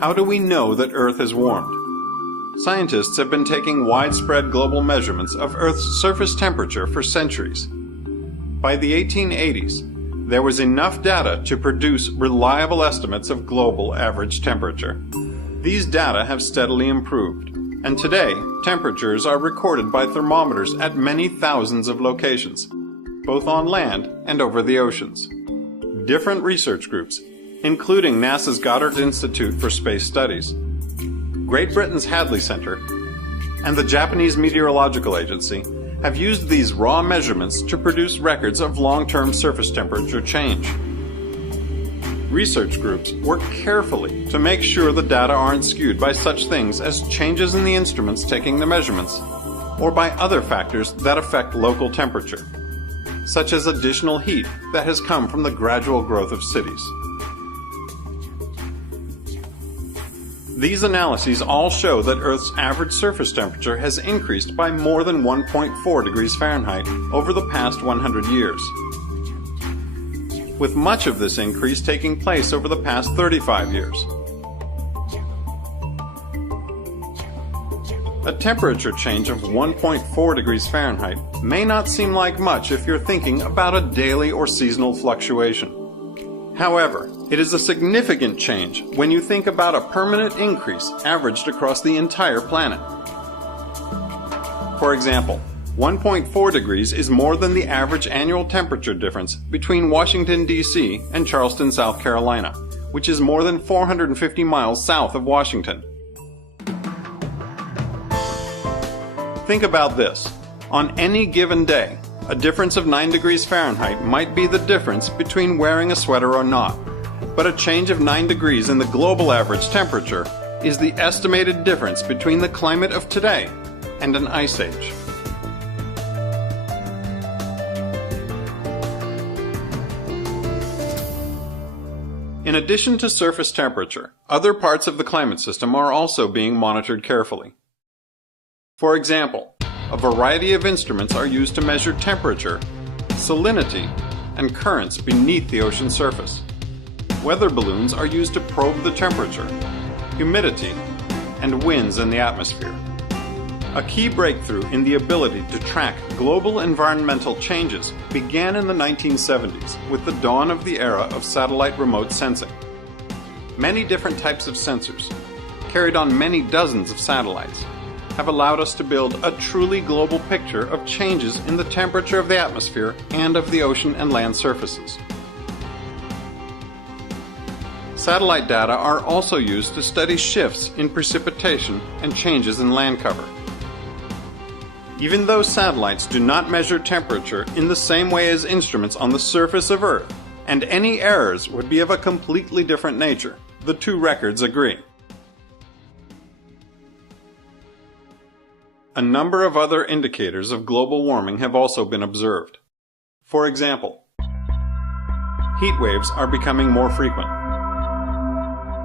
How do we know that Earth has warmed? Scientists have been taking widespread global measurements of Earth's surface temperature for centuries. By the 1880s, there was enough data to produce reliable estimates of global average temperature. These data have steadily improved, and today temperatures are recorded by thermometers at many thousands of locations, both on land and over the oceans. Different research groups, including NASA's Goddard Institute for Space Studies, Great Britain's Hadley Center, and the Japanese Meteorological Agency, have used these raw measurements to produce records of long-term surface temperature change. Research groups work carefully to make sure the data aren't skewed by such things as changes in the instruments taking the measurements, or by other factors that affect local temperature, such as additional heat that has come from the gradual growth of cities. These analyses all show that Earth's average surface temperature has increased by more than 1.4 degrees Fahrenheit over the past 100 years, with much of this increase taking place over the past 35 years. A temperature change of 1.4 degrees Fahrenheit may not seem like much if you're thinking about a daily or seasonal fluctuation. However, it is a significant change when you think about a permanent increase averaged across the entire planet. For example, 1.4 degrees is more than the average annual temperature difference between Washington, D.C. and Charleston, South Carolina, which is more than 450 miles south of Washington. Think about this. On any given day, a difference of 9 degrees Fahrenheit might be the difference between wearing a sweater or not, but a change of 9 degrees in the global average temperature is the estimated difference between the climate of today and an ice age. In addition to surface temperature, other parts of the climate system are also being monitored carefully. For example, a variety of instruments are used to measure temperature, salinity, and currents beneath the ocean surface. Weather balloons are used to probe the temperature, humidity, and winds in the atmosphere. A key breakthrough in the ability to track global environmental changes began in the 1970s with the dawn of the era of satellite remote sensing. Many different types of sensors, carried on many dozens of satellites, have allowed us to build a truly global picture of changes in the temperature of the atmosphere and of the ocean and land surfaces. Satellite data are also used to study shifts in precipitation and changes in land cover. Even though satellites do not measure temperature in the same way as instruments on the surface of Earth, and any errors would be of a completely different nature, the two records agree. A number of other indicators of global warming have also been observed. For example, heat waves are becoming more frequent.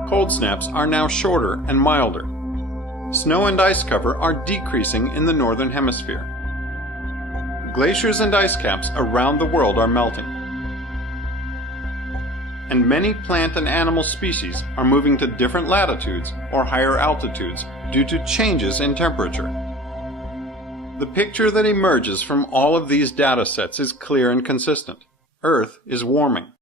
Cold snaps are now shorter and milder. Snow and ice cover are decreasing in the northern hemisphere. Glaciers and ice caps around the world are melting. And many plant and animal species are moving to different latitudes or higher altitudes due to changes in temperature. The picture that emerges from all of these data sets is clear and consistent. Earth is warming.